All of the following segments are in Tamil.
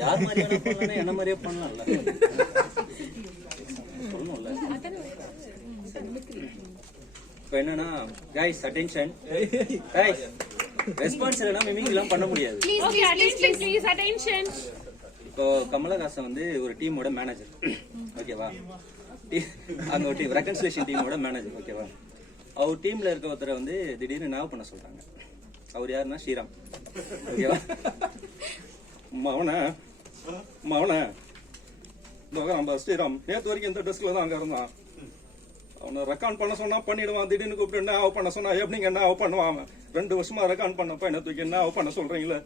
யார் மாதிரியான பண்ணலாம், என்ன மாதிரியே பண்ணலாம்ல, சொல்லணும்ல. இப்போ என்னன்னா கைஸ் அட்டென்ஷன், கைஸ் ரெஸ்பான்ஸ் இல்லைன்னா மிமிக்ரி எல்லாம் பண்ண முடியாது. இப்போ கமலஹாசன் வந்து ஒரு டீமோட மேனேஜர், ஓகேவா? அங்க ஒரு டீம் ரெகன்சிலேஷன் டீமோட மேனேஜர், ஓகேவா? அவர் டீம்ல இருக்க ஒருத்தரை வந்து திடீர்னு நாவ் பண்ண சொல்றாங்க. அவர் யாருன்னா ஸ்ரீராம், ஓகேவா? மவன மவன நம்ம ஸ்ரீராம் நேற்று வரைக்கும் இந்த டெஸ்க்ல தான் அங்க இருந்தான். அவனை ரெக்கார்ட் பண்ண சொன்னா பண்ணிடுவான். திடீர்னு கூப்பிட்டு என்ன அவ பண்ண சொன்னா எப்படிங்க என்ன அவ பண்ணுவான்? 2 வருஷமா ரெக்கார்ட் பண்ணப்ப என்ன தூக்கி என்ன அவ பண்ண சொல்றீங்களே?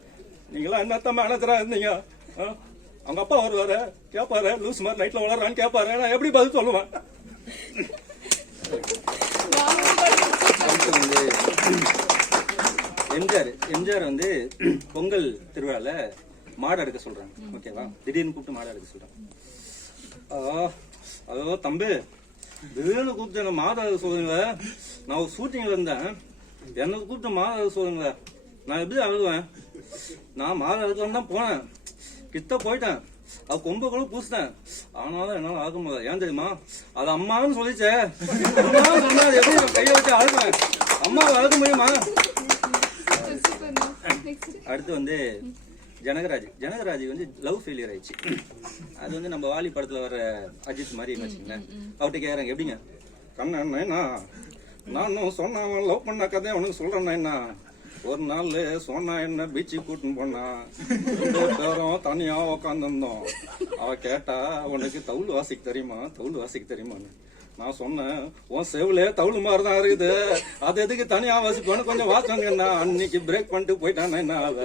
நீங்களா என்னத்த மேனேஜரா இருந்தீங்க? அவங்க அப்பா வருவாரு கேட்பாரு, லூஸ் மாதிரி நைட்ல வளர்றான்னு கேட்பாரு. நான் எப்படி பதில் சொல்லுவேன்? எம்ஜிஆர் வந்து பொங்கல் திருவிழால மாடு எடுக்க சொல்றாங்க, ஓகேவா? திடீர்னு கூப்பிட்டு மாடு எடுக்க சொல்றாங்க. அதோ தம்பி திடீர்னு கூப்பிட்டு என்ன மாடு சொல்லுங்க, நான் ஒரு ஷூட்டிங்ல இருந்தேன், என்ன கூப்பிட்டு மாடு சொல்லுங்க, நான் எப்படி அழுவேன்? நான் மாடு எடுக்கலாம் தான் போனேன், கிட்ட போயிட்டேன், அது கொம்ப கூட பூசிட்டேன், ஆனாலும் என்னால ஆக முடியாது. ஏன் தெரியுமா? அது அம்மான்னு சொல்லிச்சே, அம்மான்னு சொன்னா எப்படி நான் கையை வச்சு அழுவேன்? அம்மாவை அழுக முடியுமா? அடுத்து வந்து ஜனகராஜ் வந்து லவ் ஃபெயிலியர் ஆயிடுச்சு. அது வந்து நம்ம வாலி படத்துல வர அஜித் மாதிரி வச்சுங்களேன். அவர்கிட்ட கேக்குறாங்க, எப்படிங்க கண்ணா நானும் சொன்ன லவ் பண்ண கதையை அவனுக்கு சொல்றேன்னா, ஒரு நாள் சொன்னா என்ன பீச்சுக்கு கூட்டின்னு போனா, 2 பேரும் தனியா உக்காந்துருந்தோம். அவ கேட்டா உனக்கு தவுள் வாசிக்க தெரியுமான்னு. நான் சொன்னேன், உன் செவிலே தவுள் மாதிரிதான் இருக்குது, அது எதுக்கு தனியா வாசிப்போன்னு கொஞ்சம் வாசங்கன்னா, அன்னைக்கு பிரேக் பண்ணிட்டு போயிட்டானா என்ன அவ.